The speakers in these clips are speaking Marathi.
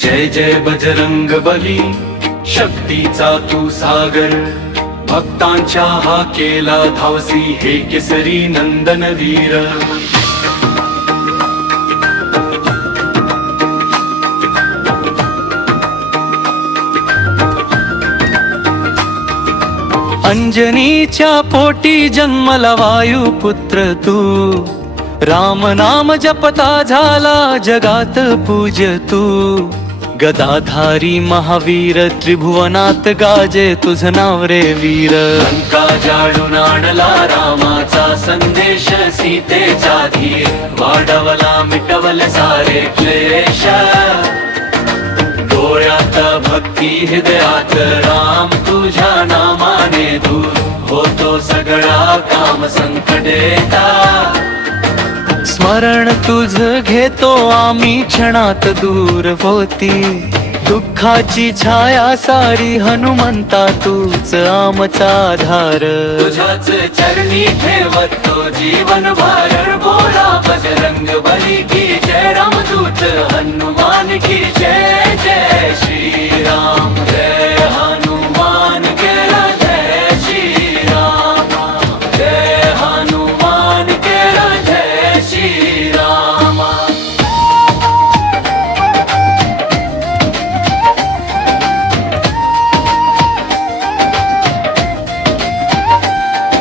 जय जय बजरंग बली शक्तीचा तू सागर. भक्तांच्या हा केला धावसी हे केसरी नंदन वीर. अंजनीच्या पोटी जन्मला वायुपुत्र तू. राम नाम जपता झाला जगात पूज तू. गदाधारी महावीर त्रिभुवनात गाजे तुझ नाव रे वीर. लंका जाळून आणला रामाचा संदेश सीतेचा धीर. वाढवला मिटवल सारे क्लेश. डोळ्यात भक्ती हृदयात राम तुझ्या नामाने दूर. होतो सगळा काम संकटेता स्मरण तुझ घेतो आम्ही क्षणात दूर होती. दुःखाची छाया सारी हनुमंता तूच आमचा आधार तुझ्याच चरणी ठेवतो जीवन भार बोला बजरंग बली की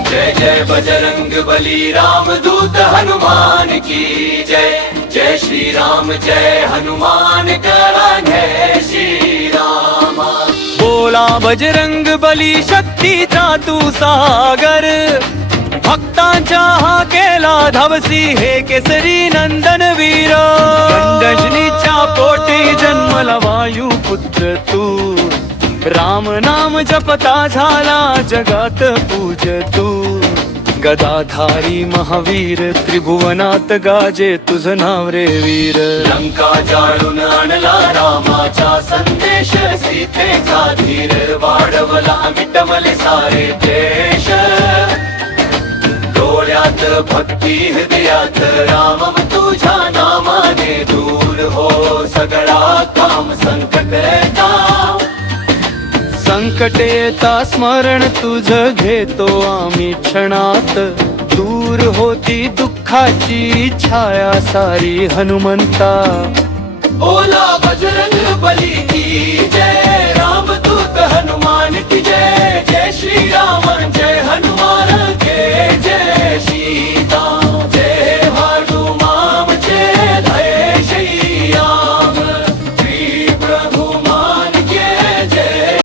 जय जय बजरंग बली राम दूत हनुमान की जय। जय श्री राम जय हनुमान करा जय श्री राम बोला बजरंग बली शक्तीचा तू सागर। भक्तांच्या हा केला धावसी हे केसरी नंदन वीर. दशनीच्या पोटी जन्मला वायू पुत्र तू. राम नाम जपता झाला जगात पूज तू. गदाधारी महावीर त्रिभुवनात गाजे तुझ नाव रे वीर. लंका जाळून आणला रामाचा संदेश सीतेचा धीर वाढवला मिटवले सारे देश. डोळ्यात भक्ती हृदयात राम तुझ्या नामाने दूर हो सगळा काम संकट संकटे येता स्मरण तुझ घेतो आम्ही क्षणात. दूर होती दुःखाची छाया सारी हनुमंता. ओला बजरंग